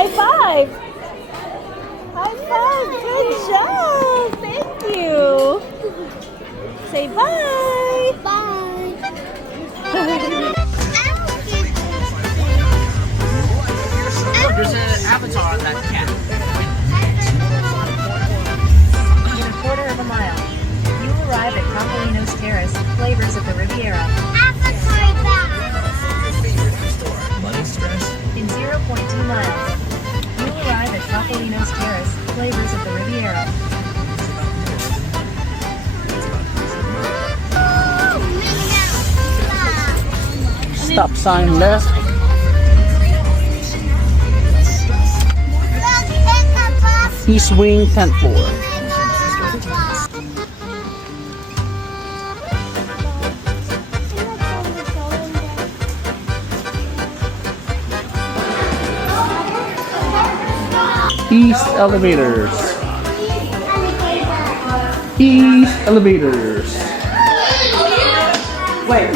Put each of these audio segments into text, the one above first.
high five. High five. Good job. Thank you. Say bye. Bye. There's an avatar on that cat. In a quarter of a mile, you arrive at Topolino's Terrace, flavors of the Riviera. Money stress. In 0.2 miles, you arrive at Topolino's Terrace, flavors of the Riviera. Stop sign left. East Wing 10th floor. East elevators. East elevators. Wait.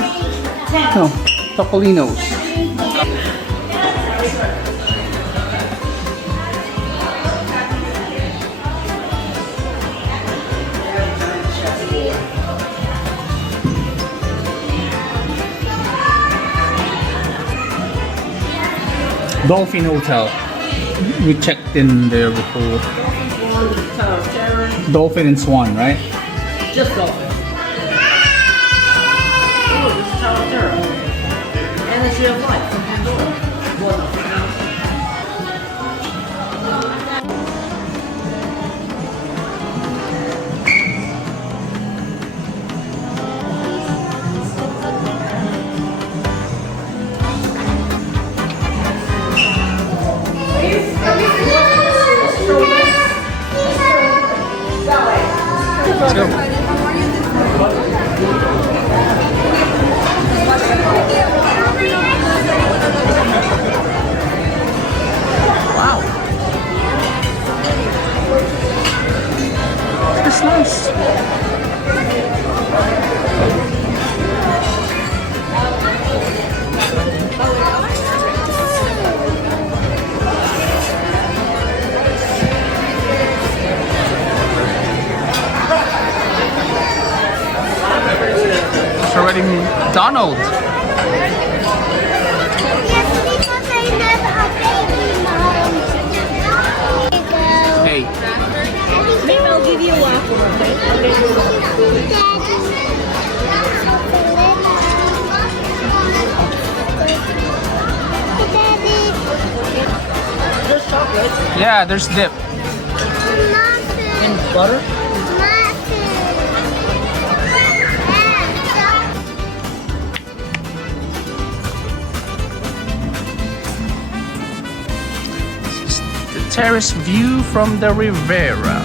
No, Topolino's. Dolphin Hotel. We checked in there before. Dolphin and Swan, right? Just Dolphin. Oh, this is Tower of Terror. And the Tree of Life from Pandora. Well, no. Let's go. Wow. That's nice. It's already Donald. Yes, because I never a baby mom. Hey. Maybe I'll give you a waffle, There's chocolate Yeah, there's dip. and butter. The terrace view from the Riviera.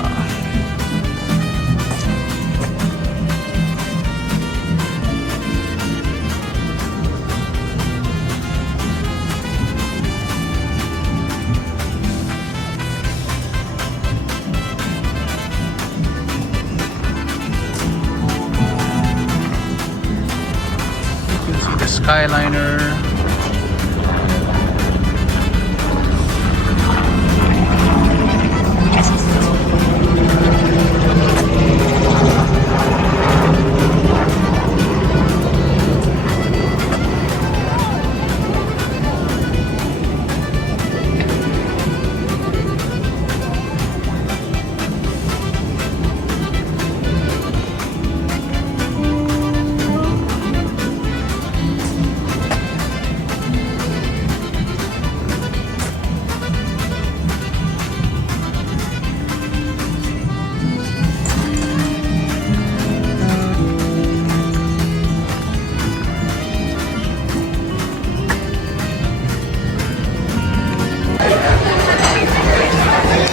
You can see the Skyliner.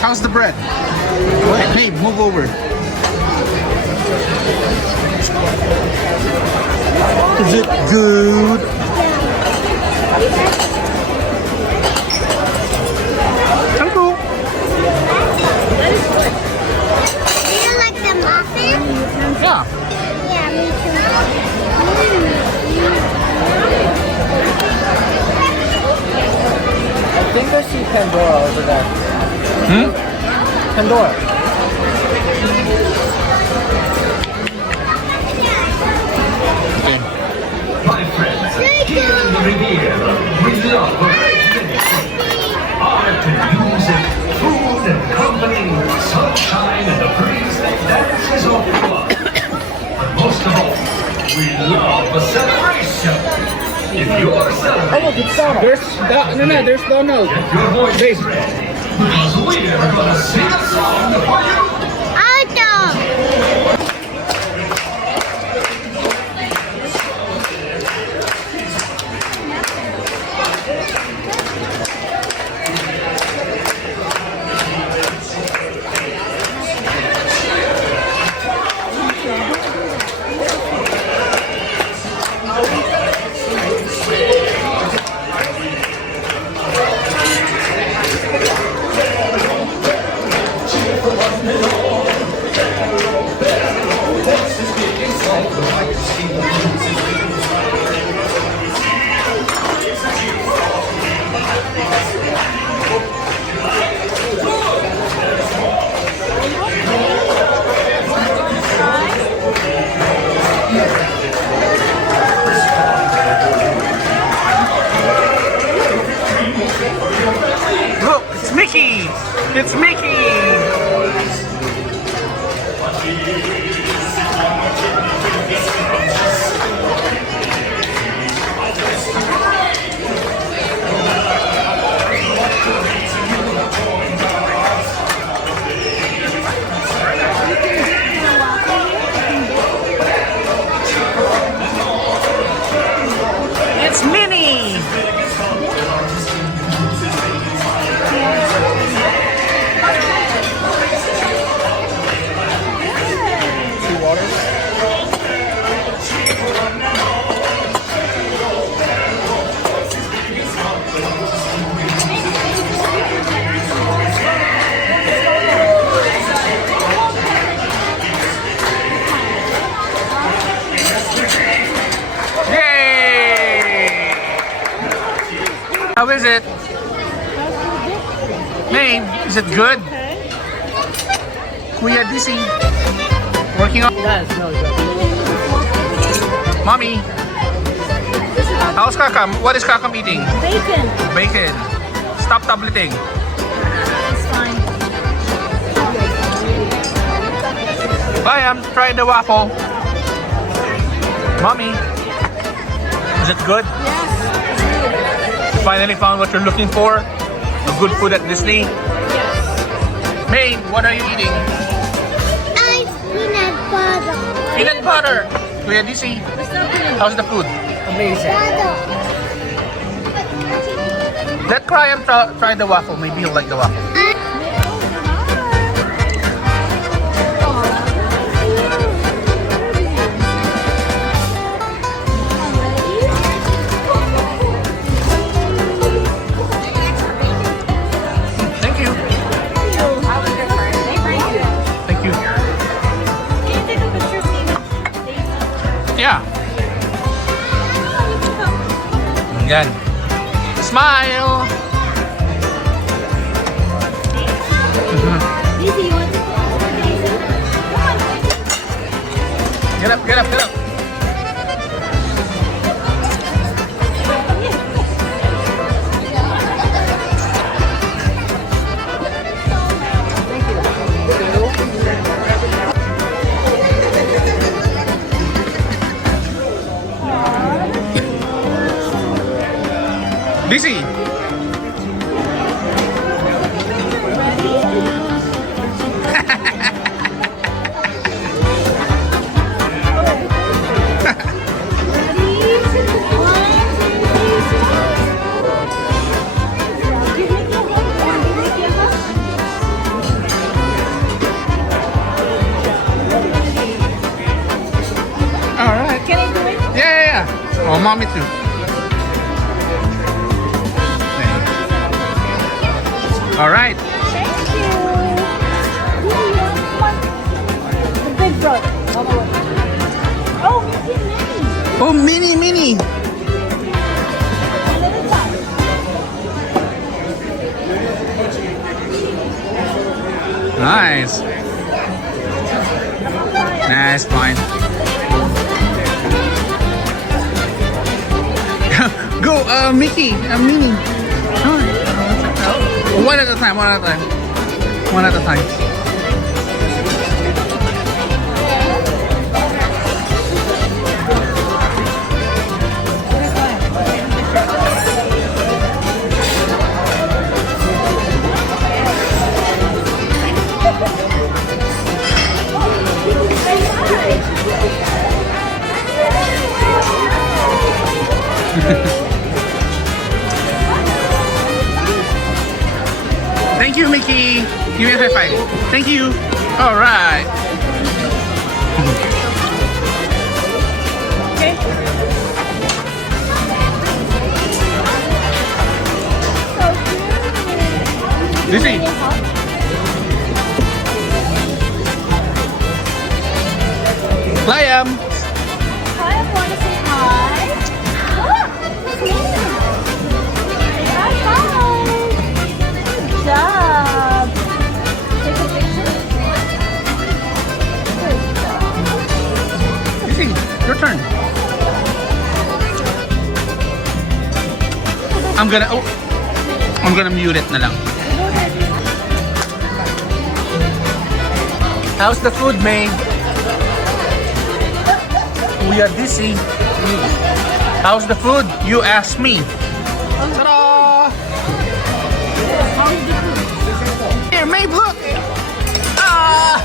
How's the bread? Wait, hey, move over. Is it good? Hello. Do you like the muffin? Yeah. Yeah, me too. I think I see Pandora over there. Hmm? Pandora. Okay. My friends, here in the Riviera, we love a great many things. Art and music, food and company, sunshine and the breeze that dances off the block. But most of all, we love a celebration. If you're celebrating, There's Donald. get your voice ready, because we're gonna sing a song for you. Look, it's Mickey. It's Mickey. It's Minnie. Yay! How is it? Maine, is it good? Kuya Dizzy, working on. That is really good. Mommy, how's Kakam? What is Kakam eating? Bacon. Bacon. Stop tableting. It's fine. Bye, I'm trying the waffle. Mommy, is it good? Yes. Finally found what you're looking for? A good food at Disney? Maine, what are you eating? Ice peanut butter. Peanut butter. Kuya Dizzy, how's the food? Amazing. Butter. Let Ryan try the waffle. Maybe he'll like the waffle. Thank you. Thank you. Can you take a picture of me? Yeah. Yan. Smile. Daisy, you want to Daisy? Come on. Get up, get up, get up. Busy. All right. Can I do it? Yeah. Oh, mommy too. All right. Thank you. The big brother. Oh, Minnie. Oh, Minnie. A little time. Nice. Nice, fine. Go, Mickey, Minnie. One at a time, one at a time. One at a time. Thank you, Mickey. Give me a high five. Thank you. All right. Disney. Liam. Hi, I want to say hi. Look, it's me. Hi, hi. Good job. Take a picture. Good job. Disney, your turn. I'm gonna mute it na lang. How's the food, May? We are Disney. How's the food? You ask me. Ta-da! Here, May, look! Ah!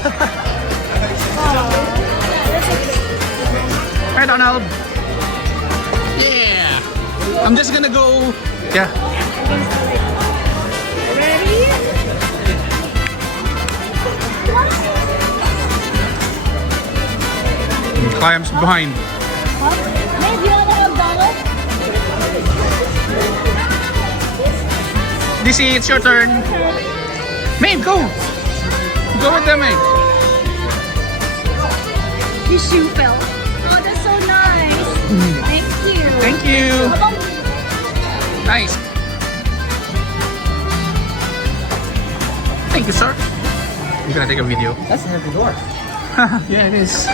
Hi, Donald. Yeah. I'm just gonna go. Yeah. Ready? Climbs behind. Huh? Hey, do you want to have Donald? Disney, it's your turn. May, go. Go with them, May. His shoe fell. Oh, that's so nice. Thank you. Thank you. Nice. Thank you, sir. I'm gonna take a video. That's a heavy door. Yeah, it is.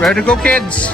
Ready to go, kids?